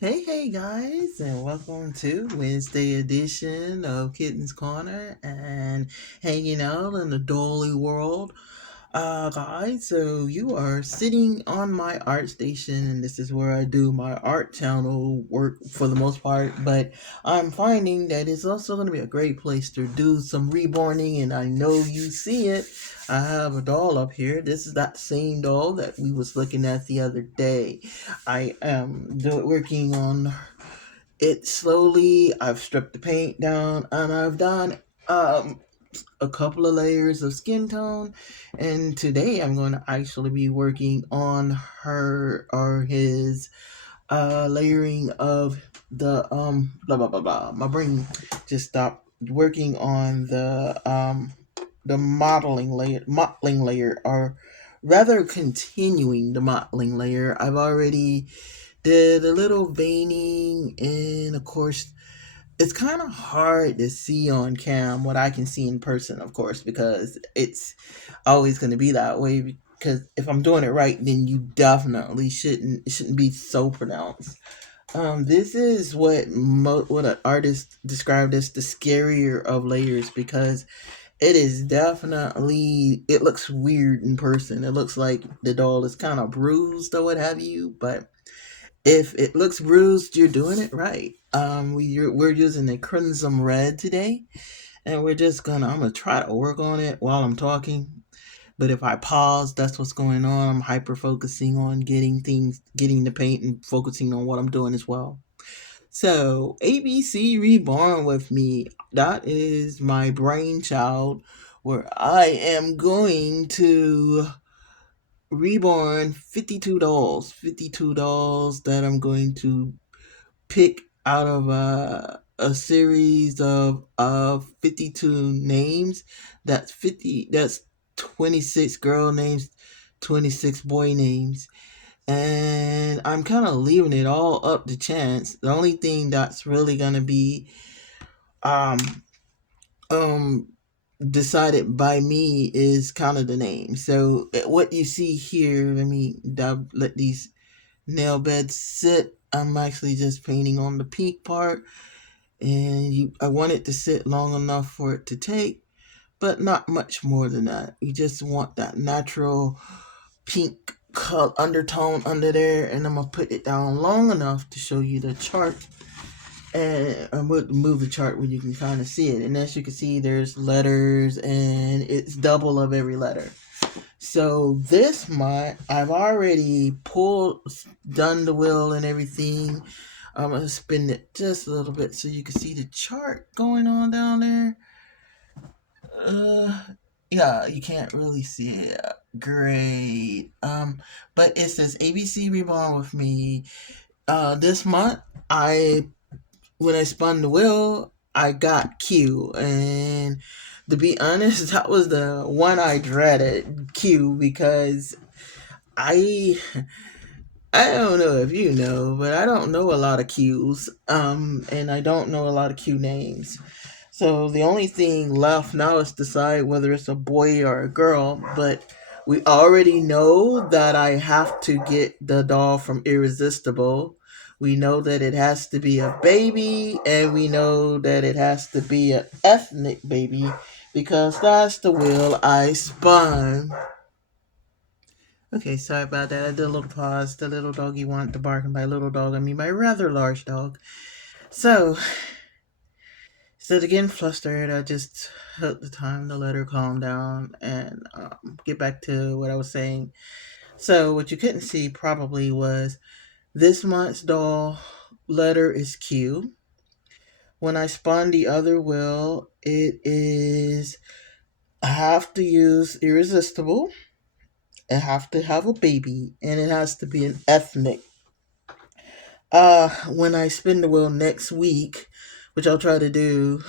Hey guys, and welcome to Wednesday edition of Kitten's Corner and hanging out in the Dolly world. Guys, so you are sitting on my art station, and this is where I do my art channel work for the most part. But I'm finding that it's also going to be a great place to do some reborning, and I know you see it. I have a doll up here. This is that same doll that we was looking at the other day. I am working on it slowly. I've stripped the paint down, and I've done um a couple of layers of skin tone, and today I'm going to actually be working on her or his layering of the blah blah blah blah. My brain just stopped working on the modeling layer, or rather continuing the modeling layer. I've already did a little veining, and of course it's kind of hard to see on cam what I can see in person, of course, because it's always going to be that way. Because if I'm doing it right, then you definitely shouldn't it shouldn't be so pronounced. This is what an artist described as the scarier of layers, because it is definitely, it looks weird in person. It looks like the doll is kind of bruised or what have you, but if it looks bruised, you're doing it right. We're using a crimson red today, and I'm gonna try to work on it while I'm talking. But if I pause, that's what's going on. I'm hyper focusing on getting the paint, and focusing on what I'm doing as well. So ABC Reborn with me. That is my brainchild, where I am going to reborn 52 dolls that I'm going to pick out of a series of 52 names. That's 26 girl names, 26 boy names. And I'm kind of leaving it all up to chance. The only thing that's really going to be um um decided by me is kind of the name. So what you see here, let these nail beds sit. I'm actually just painting on the pink part, and I want it to sit long enough for it to take, but not much more than that. You just want that natural pink color undertone under there, and I'm gonna put it down long enough to show you the chart. And I'm going to move the chart where you can kind of see it. And as you can see, there's letters, and it's double of every letter. So this month, I've already done the wheel and everything. I'm gonna spin it just a little bit so you can see the chart going on down there. Uh, yeah, you can't really see it. Great. But it says ABC Reborn with me. This month, I when I spun the wheel, I got Q, and to be honest, that was the one I dreaded, Q, because I I don't know if you know, but I don't know a lot of Qs, and I don't know a lot of Q names. So the only thing left now is decide whether it's a boy or a girl. But we already know that I have to get the doll from Irresistible. We know that it has to be a baby, and we know that it has to be an ethnic baby, because that's the wheel I spun. Okay, sorry about that. I did a little pause. The little doggy wanted to bark, and by little dog, I mean my rather large dog. So, instead of getting flustered, I just took the time to let her calm down and get back to what I was saying. So, what you couldn't see probably was this month's doll letter is Q. When I spun the other wheel, it is, I have to use Irresistible. I have to have a baby, and it has to be an ethnic. When I spin the wheel next week, which I'll try to do,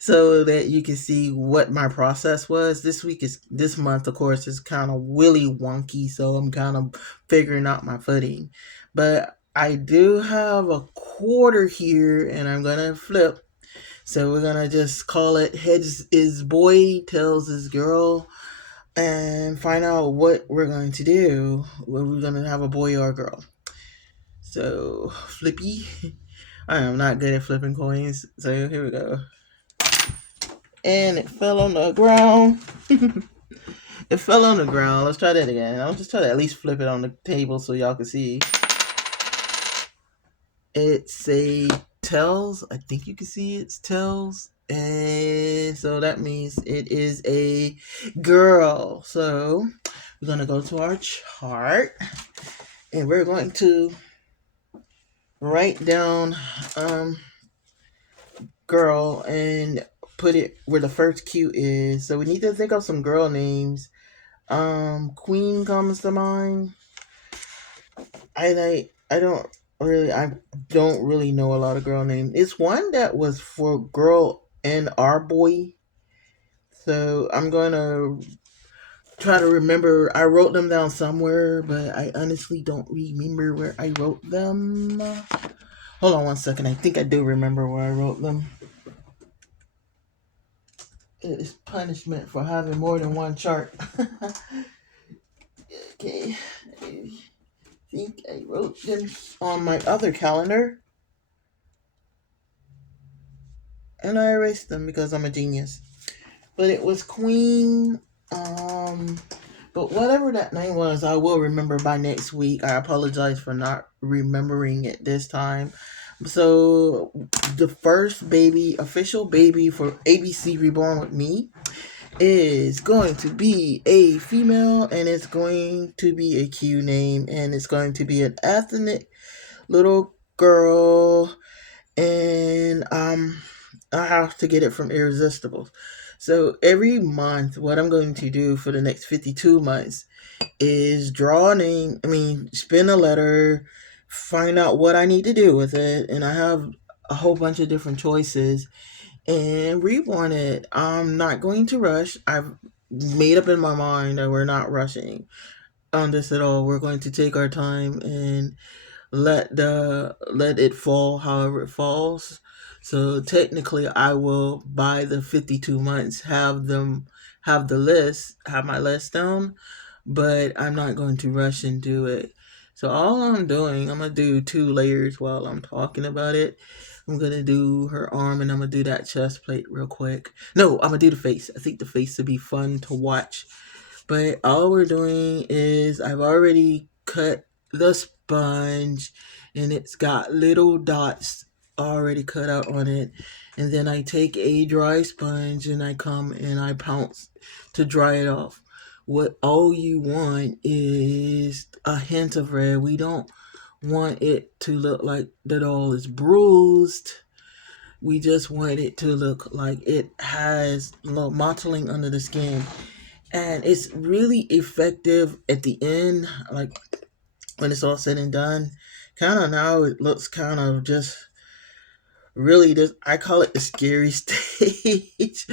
so that you can see what my process was. This month, of course, is kind of willy wonky, so I'm kind of figuring out my footing. But I do have a quarter here, and I'm gonna flip. So we're gonna just call it heads is boy, tails is girl, and find out what we're going to do. Whether we're gonna have a boy or a girl. So flippy. I am not good at flipping coins. So here we go. And it fell on the ground. It fell on the ground. Let's try that again. I'll just try to at least flip it on the table so y'all can see. It's a tails. I think you can see it's tails. And so that means it is a girl. So we're going to go to our chart. And we're going to write down girl and put it where the first Q is. So we need to think of some girl names. Queen comes to mind. I don't really know a lot of girl names. It's one that was for girl and our boy. So I'm gonna try to remember. I wrote them down somewhere, but I honestly don't remember where I wrote them. Hold on one second. I think I do remember where I wrote them. It is punishment for having more than one chart. Okay. I think I wrote them on my other calendar. And I erased them because I'm a genius. But it was Queen. Um, but whatever that name was, I will remember by next week. I apologize for not remembering it this time. So the first baby, official baby for ABC Reborn with me, is going to be a female, and it's going to be a Q name, and it's going to be an ethnic little girl, and I have to get it from Irresistibles. So every month, what I'm going to do for the next 52 months is draw a name. I mean, spin a letter, find out what I need to do with it, and I have a whole bunch of different choices and reborn it. I'm not going to rush. I've made up in my mind that we're not rushing on this at all. We're going to take our time and let it fall however it falls. So technically I will by the 52 months have my list down, but I'm not going to rush and do it. So all I'm doing, I'm gonna do 2 layers while I'm talking about it. I'm gonna do her arm and I'm gonna do that chest plate real quick. No, I'm gonna do the face. I think the face would be fun to watch. But all we're doing is I've already cut the sponge and it's got little dots already cut out on it. And then I take a dry sponge and I come and I pounce to dry it off. What all you want is a hint of red. We don't want it to look like the doll is bruised. We just want it to look like it has a little mottling under the skin. And it's really effective at the end, like when it's all said and done. Kind of now it looks kind of just really this. I call it the scary stage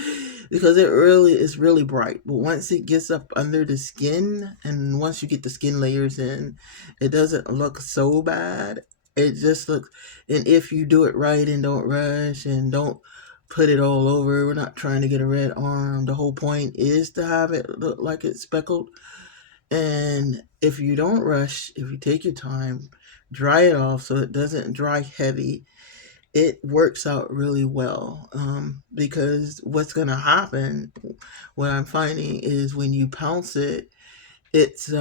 because it really is really bright. But once it gets up under the skin, and once you get the skin layers in, it doesn't look so bad. It just looks, and if you do it right and don't rush and don't put it all over, we're not trying to get a red arm. The whole point is to have it look like it's speckled. And if you don't rush, if you take your time, dry it off so it doesn't dry heavy, it works out really well. Because what's going to happen, what I'm finding is when you pounce it, it's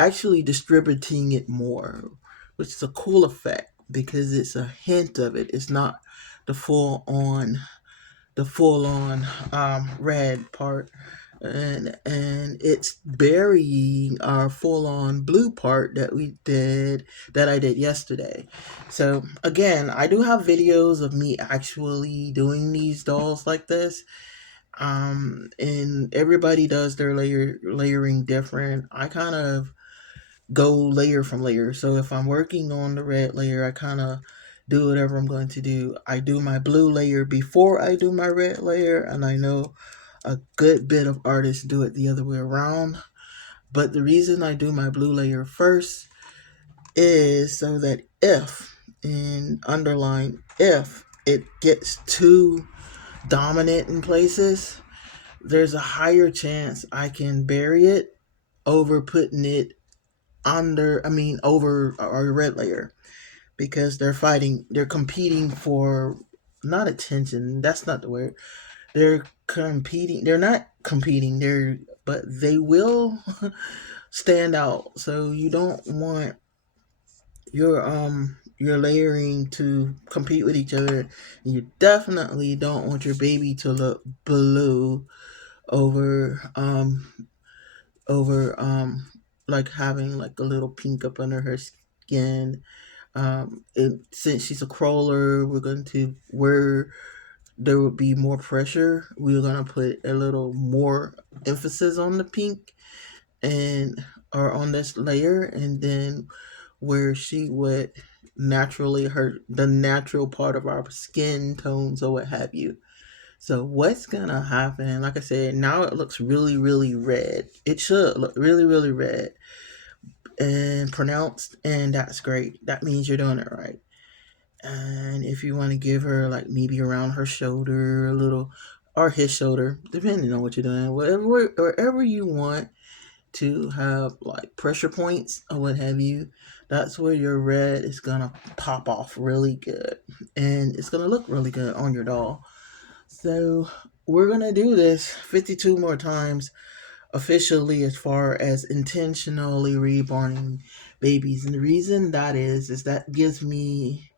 actually distributing it more, which is a cool effect because it's a hint of it. It's not the full on red part, and it's burying our full on blue part that I did yesterday. So again, I do have videos of me actually doing these dolls like this. And everybody does their layering different. I kind of go layer from layer. So if I'm working on the red layer, I kind of do whatever I'm going to do. I do my blue layer before I do my red layer, and I know a good bit of artists do it the other way around. But the reason I do my blue layer first is so that if, and underline if, it gets too dominant in places, there's a higher chance I can bury it over putting it over our red layer, because they're competing for, not attention, that's not the word. They're not competing, but they will stand out. So you don't want your layering to compete with each other. You definitely don't want your baby to look blue over over like having like a little pink up under her skin. Since she's a crawler, we're going to where there would be more pressure. We're gonna put a little more emphasis on the pink and or on this layer, and then where she would naturally hurt the natural part of our skin tones or what have you. So what's gonna happen? Like I said, now it looks really, really red. It should look really, really red and pronounced, and that's great. That means you're doing it right. And if you want to give her like maybe around her shoulder a little, or his shoulder, depending on what you're doing, wherever you want to have like pressure points or what have you, that's where your red is gonna pop off really good, and it's gonna look really good on your doll. So we're gonna do this 52 more times officially, as far as intentionally reborning babies. And the reason that is that gives me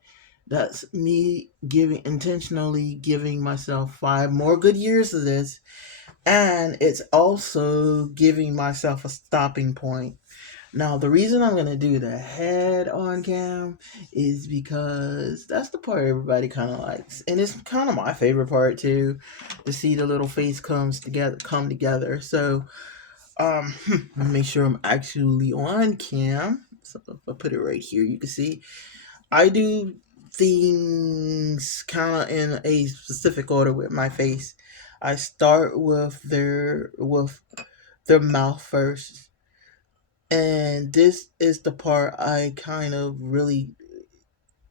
that's me giving intentionally giving myself 5 more good years of this, and it's also giving myself a stopping point. Now, the reason I'm gonna do the head on cam is because that's the part everybody kind of likes, and it's kind of my favorite part too, to see the little face come together. So, let me make sure I'm actually on cam. So if I put it right here, you can see I do things kind of in a specific order with my face. I start with their mouth first, and this is the part I kind of really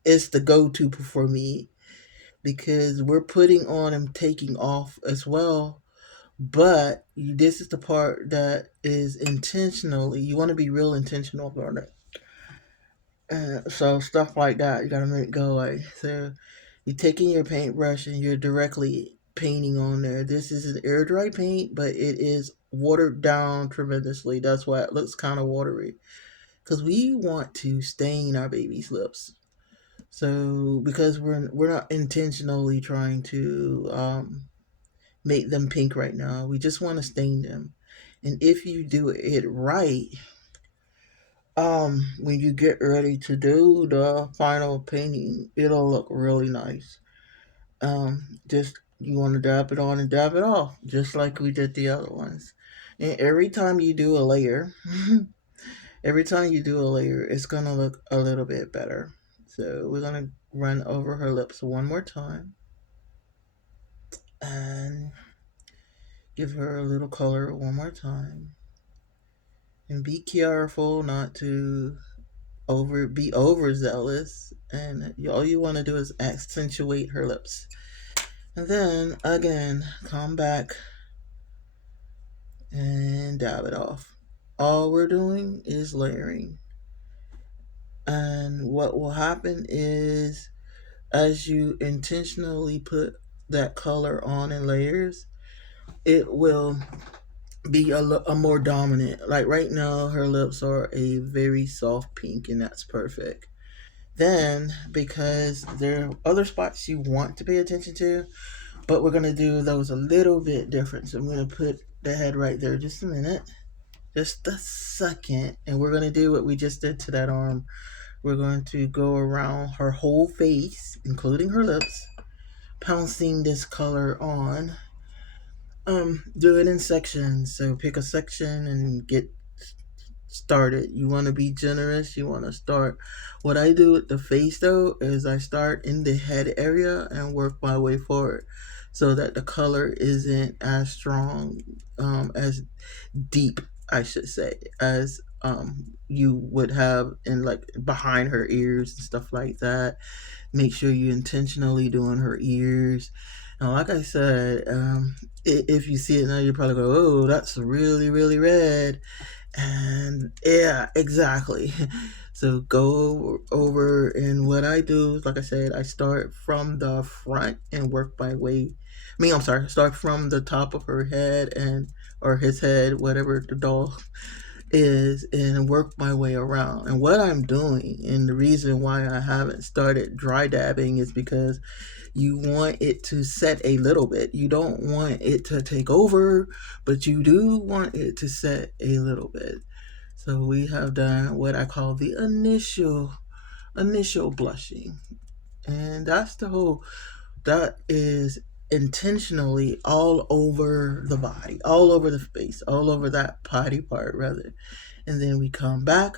it's the go-to for me, because we're putting on and taking off as well. But this is the part that is intentionally, you want to be real intentional about it. So stuff like that, you gotta make go away. So you're taking your paintbrush and you're directly painting on there. This is an air dry paint, but it is watered down tremendously. That's why it looks kind of watery. Because we want to stain our baby's lips. So because we're not intentionally trying to make them pink right now, we just want to stain them. And if you do it right, when you get ready to do the final painting, it'll look really nice. Just you want to dab it on and dab it off, just like we did the other ones. And every time you do a layer, every time you do a layer, it's gonna look a little bit better. So we're gonna run over her lips one more time and give her a little color one more time. And be careful not to be overzealous, and all you want to do is accentuate her lips. And then again, come back and dab it off. All we're doing is layering. And what will happen is, as you intentionally put that color on in layers, it will be a more dominant. Like right now, her lips are a very soft pink, and that's perfect. Then, because there are other spots you want to pay attention to, but we're going to do those a little bit different. So I'm going to put the head right there just a minute, just a second, and we're going to do what we just did to that arm. We're going to go around her whole face, including her lips, pouncing this color on. Do it in sections. So pick a section and get started. You want to be generous. You want to start. What I do with the face though is I start in the head area and work my way forward, so that the color isn't as strong, as deep, I should say, as you would have in like behind her ears and stuff like that. Make sure you intentionally doing her ears. Now, like I said, if you see it now, you probably go, "Oh, that's really, really red." And yeah, exactly. So go over, and what I do is, like I said, I start from the front and work my way. I'm sorry, start from the top of her head and or his head, whatever the doll is, and work my way around. And what I'm doing, and the reason why I haven't started dry dabbing, is because you want it to set a little bit. You don't want it to take over, but you do want it to set a little bit. So we have done what I call the initial blushing. And that is intentionally all over the body, all over the face, all over that body part rather. And then we come back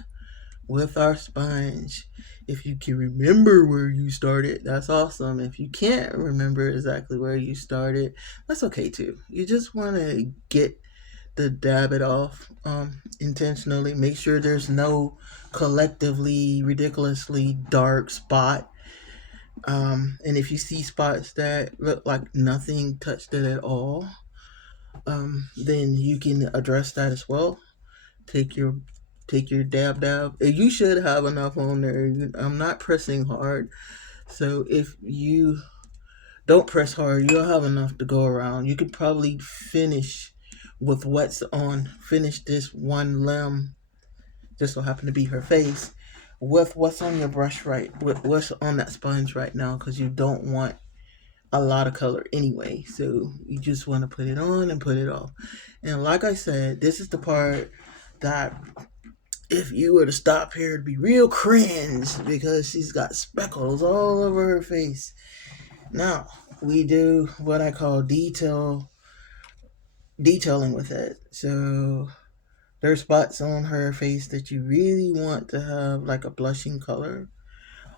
with our sponge. If you can remember where you started, that's awesome. If you can't remember exactly where you started, that's okay too. You just want to get the dab it off intentionally. Make sure there's no collectively ridiculously dark spot. And if you see spots that look like nothing touched it at all, then you can address that as well. Take your dab. You should have enough on there. I'm not pressing hard, so if you don't press hard, you'll have enough to go around. You could probably finish this one limb, just so happen to be her face, with what's on your brush with what's on that sponge right now, because you don't want a lot of color anyway. So you just want to put it on and put it off. And like I said, this is the part that if you were to stop here, it'd be real cringe because she's got speckles all over her face. Now we do what I call detailing with it. So there's spots on her face that you really want to have like a blushing color.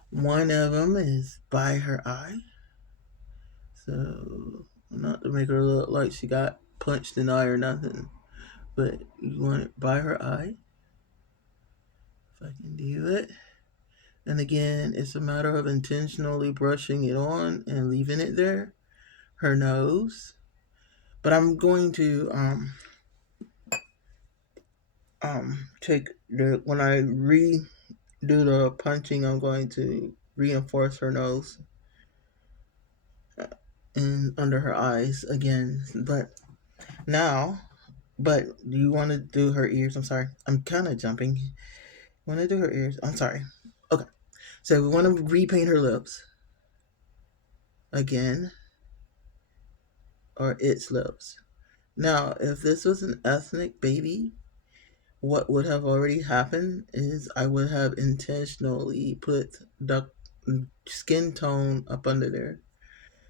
One of them is by her eye. So not to make her look like she got punched in the eye or nothing, but you want it by her eye. If I can do it. And again, it's a matter of intentionally brushing it on and leaving it there. Her nose. But I'm going to take the when I redo the punching, I'm going to reinforce her nose and under her eyes again. Now, but do you want to do her ears? I'm sorry, I'm kind of jumping. Want to do her ears? I'm sorry. Okay, so we want to repaint her lips again, or its lips. Now, if this was an ethnic baby, what would have already happened is I would have intentionally put the skin tone up under there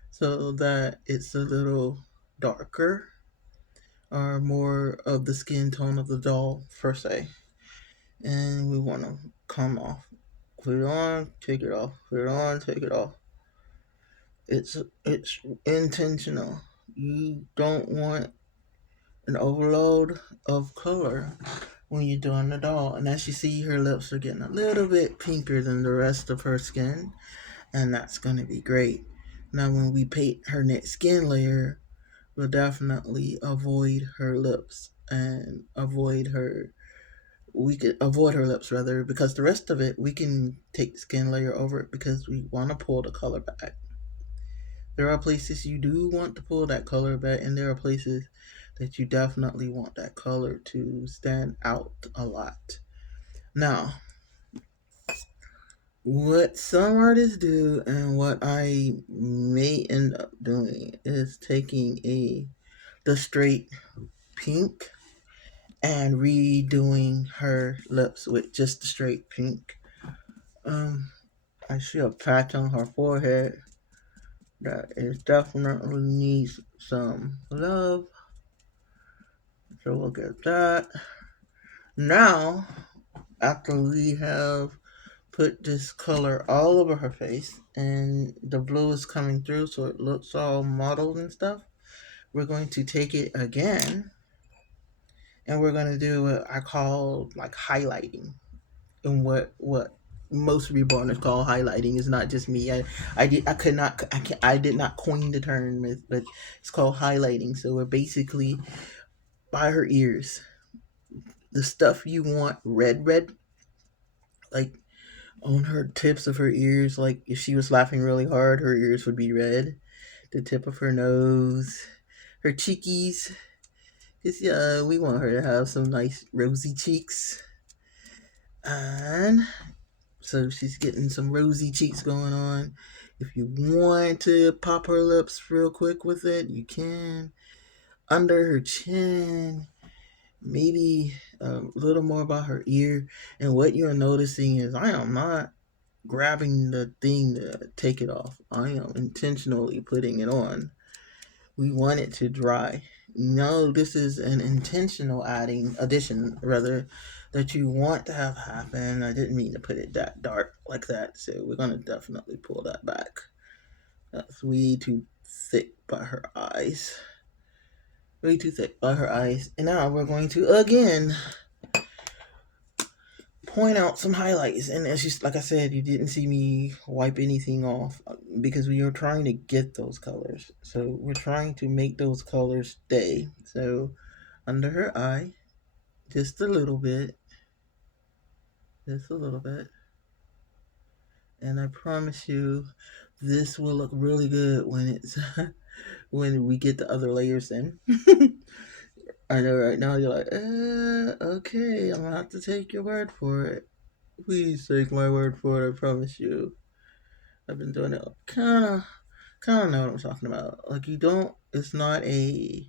so that it's a little darker or more of the skin tone of the doll per se. And we want to come off. Put it on, take it off. Put it on, take it off. It's intentional. You don't want an overload of color when you're doing the doll. And as you see, her lips are getting a little bit pinker than the rest of her skin, and that's going to be great. Now, when we paint her next skin layer, we'll definitely avoid her lips and avoid her. We could avoid her lips rather, because the rest of it we can take the skin layer over it because we want to pull the color back. There are places you do want to pull that color back, and there are places that you definitely want that color to stand out a lot. Now, what some artists do and what I may end up doing is taking the straight pink and redoing her lips with just the straight pink. I see a patch on her forehead that is definitely needs some love. So we'll get that. Now, after we have put this color all over her face and the blue is coming through so it looks all mottled and stuff, we're going to take it again and we're going to do what I call like highlighting. And what most reborners call highlighting is not just me. I did not coin the term, but it's called highlighting. So we're basically by her ears. the stuff you want red, like on her tips of her ears. Like if she was laughing really hard, her ears would be red. The tip of her nose, her cheekies. Cause yeah, we want her to have some nice rosy cheeks. And so she's getting some rosy cheeks going on. If you want to pop her lips real quick with it, you can. Under her chin, maybe a little more about her ear. And what you're noticing is I am not grabbing the thing to take it off. I am intentionally putting it on. We want it to dry. No, this is an intentional addition rather, that you want to have happen. I didn't mean to put it that dark like that, so we're gonna definitely pull that back. That's way too thick by her eyes. Way too thick by her eyes. And now we're going to again point out some highlights. And as you, like I said, you didn't see me wipe anything off because we are trying to get those colors. So we're trying to make those colors stay. So under her eye, just a little bit, just a little bit. And I promise you, this will look really good when it's when we get the other layers in. I know right now you're like, okay, I'm gonna have to take your word for it. Please take my word for it. I promise you. I've been doing it. Kind of know what I'm talking about. Like you don't. It's not a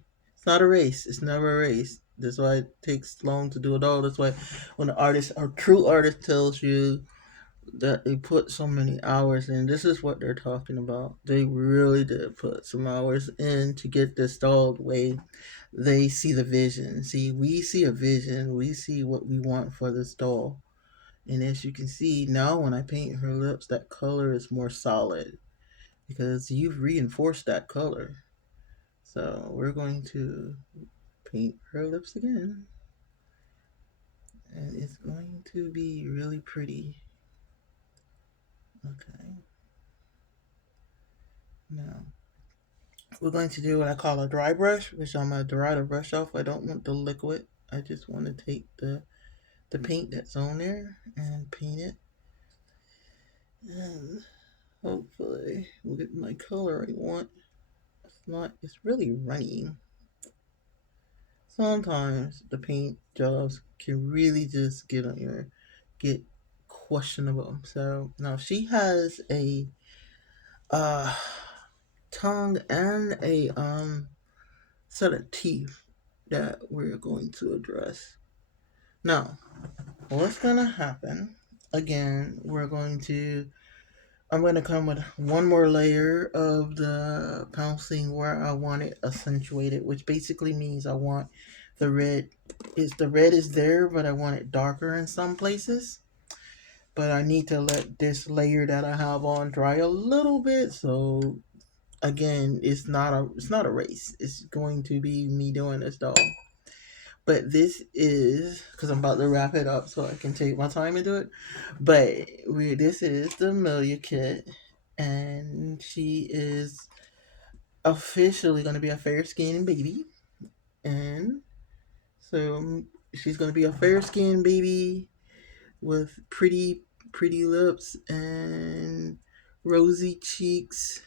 race. It's never a race. That's why it takes long to do it all. That's why when the artist, or true artist, tells you that they put so many hours in, this is what they're talking about. They really did put some hours in to get this doll the way they see the vision. See, we see a vision. We see what we want for this doll. And as you can see now, when I paint her lips, that color is more solid because you've reinforced that color. So we're going to paint her lips again. And it's going to be really pretty. Okay. Now, we're going to do what I call a dry brush, which I'm going to dry the brush off. I don't want the liquid. I just want to take the paint that's on there and paint it. And hopefully we'll get my color I want. It's really runny. Sometimes the paint jobs can really just get questionable. So now she has a uh tongue and a set of teeth that we're going to address. Now, what's gonna happen? Again, I'm going to come with one more layer of the pouncing where I want it accentuated, which basically means I want the red is there, but I want it darker in some places. But I need to let this layer that I have on dry a little bit. So again, it's not a race. It's going to be me doing this doll. But this is because I'm about to wrap it up so I can take my time and do it. But this is the Amelia kit, and she is officially going to be a fair skinned baby. And so she's going to be a fair skinned baby with pretty lips and rosy cheeks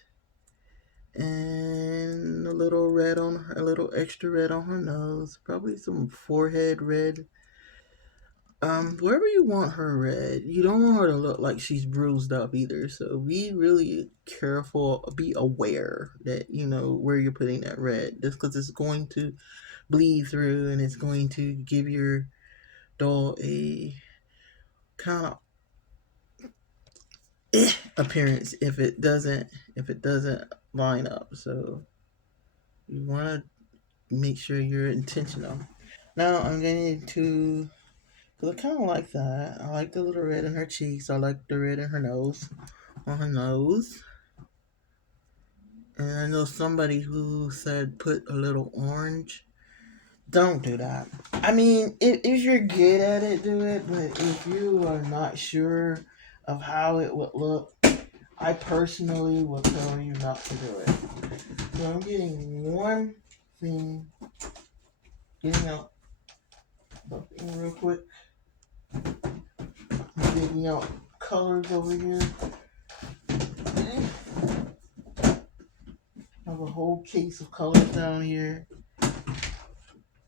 and a little extra red on her nose, probably some forehead red. Wherever you want her red, you don't want her to look like she's bruised up either. So be really careful, be aware that you know where you're putting that red, just because it's going to bleed through and it's going to give your doll a kind of appearance if it doesn't line up. So you want to make sure you're intentional. Now I'm going to, because I kind of like that. I like the little red in her cheeks. I like the red in her nose, on her nose. And I know somebody who said put a little orange. Don't do that. I mean, if you're good at it, do it. But if you are not sure of how it would look, I personally will tell you not to do it. So I'm getting one thing, getting out Something real quick. I'm digging out colors over here. Okay. I have a whole case of colors down here.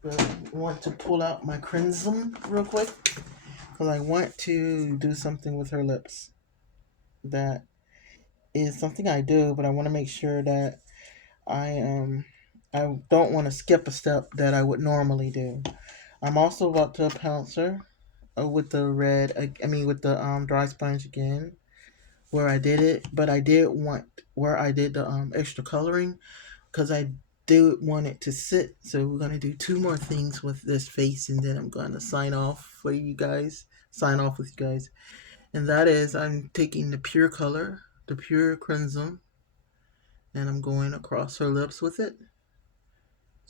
But I want to pull out my crimson real quick because I want to do something with her lips. That is something I do, but I want to make sure that I don't want to skip a step that I would normally do. I'm also about to pounce her with the red. I mean with the dry sponge again, where I did it, but I did want where I did the extra coloring because I do want it to sit. So we're gonna do two more things with this face, and then I'm gonna sign off for you guys. Sign off with you guys, and that is I'm taking the pure color, the pure crimson, and I'm going across her lips with it.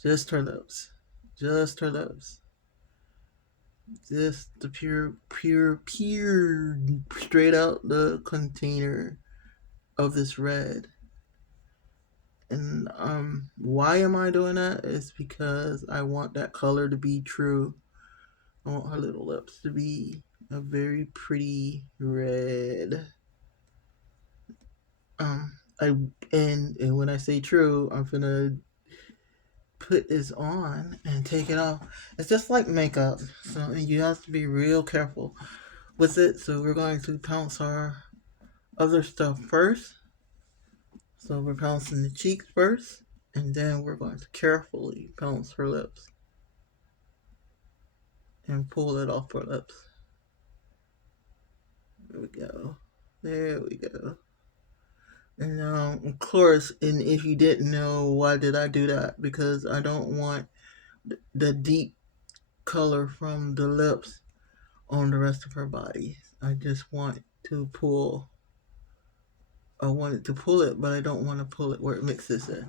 Just her lips, just her lips. Just the pure, straight out the container of this red. And why am I doing that? It's because I want that color to be true. I want her little lips to be a very pretty red. I and when I say true, I'm gonna put this on and take it off. It's just like makeup, so you have to be real careful with it. So we're going to pounce our other stuff first. So we're pouncing the cheeks first, and then we're going to carefully pounce her lips and pull it off her lips. There we go. There we go. And now, of course, and if you didn't know, why did I do that? Because I don't want the deep color from the lips on the rest of her body. I just want to pull. I wanted to pull it, but I don't want to pull it where it mixes it.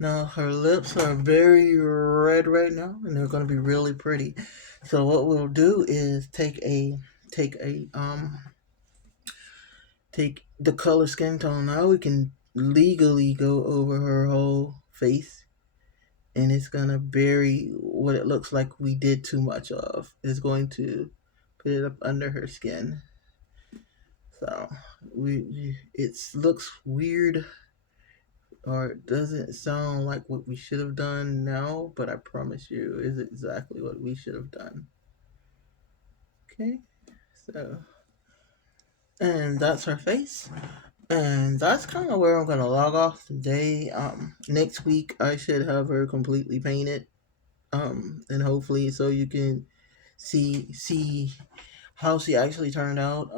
Now her lips are very red right now, and they're going to be really pretty. So what we'll do is take a take the color skin tone. Now we can legally go over her whole face, and it's gonna bury what it looks like we did too much of. It's going to put it up under her skin. So it looks weird, or it doesn't sound like what we should have done now, but I promise you is exactly what we should have done. Okay, so and that's her face. And that's kind of where I'm gonna log off today. Next week I should have her completely painted. And hopefully so you can see how she actually turned out.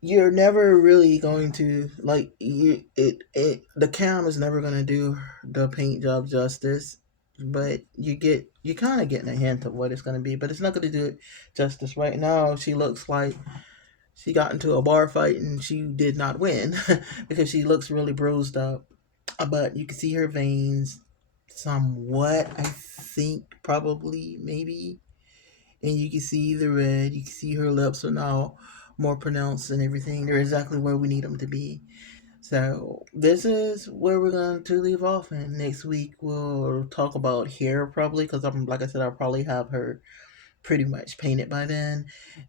You're never really going to like the cam is never gonna do the paint job justice, but you kind of getting a hint of what it's gonna be, but it's not gonna do it justice. Right now she looks like she got into a bar fight and she did not win because she looks really bruised up. But you can see her veins somewhat, I think, probably, maybe. And you can see the red. You can see her lips are now more pronounced and everything. They're exactly where we need them to be. So this is where we're going to leave off. And next week we'll talk about hair probably because I'm like I said I'll probably have her pretty much painted by then.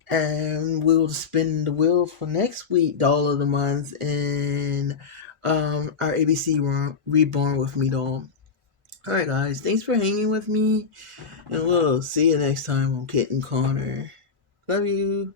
And we'll spin the wheel for next week, Doll of the Month, and our ABC Reborn with Me doll. Alright, guys, thanks for hanging with me, and we'll see you next time on Kitten Corner. Love you.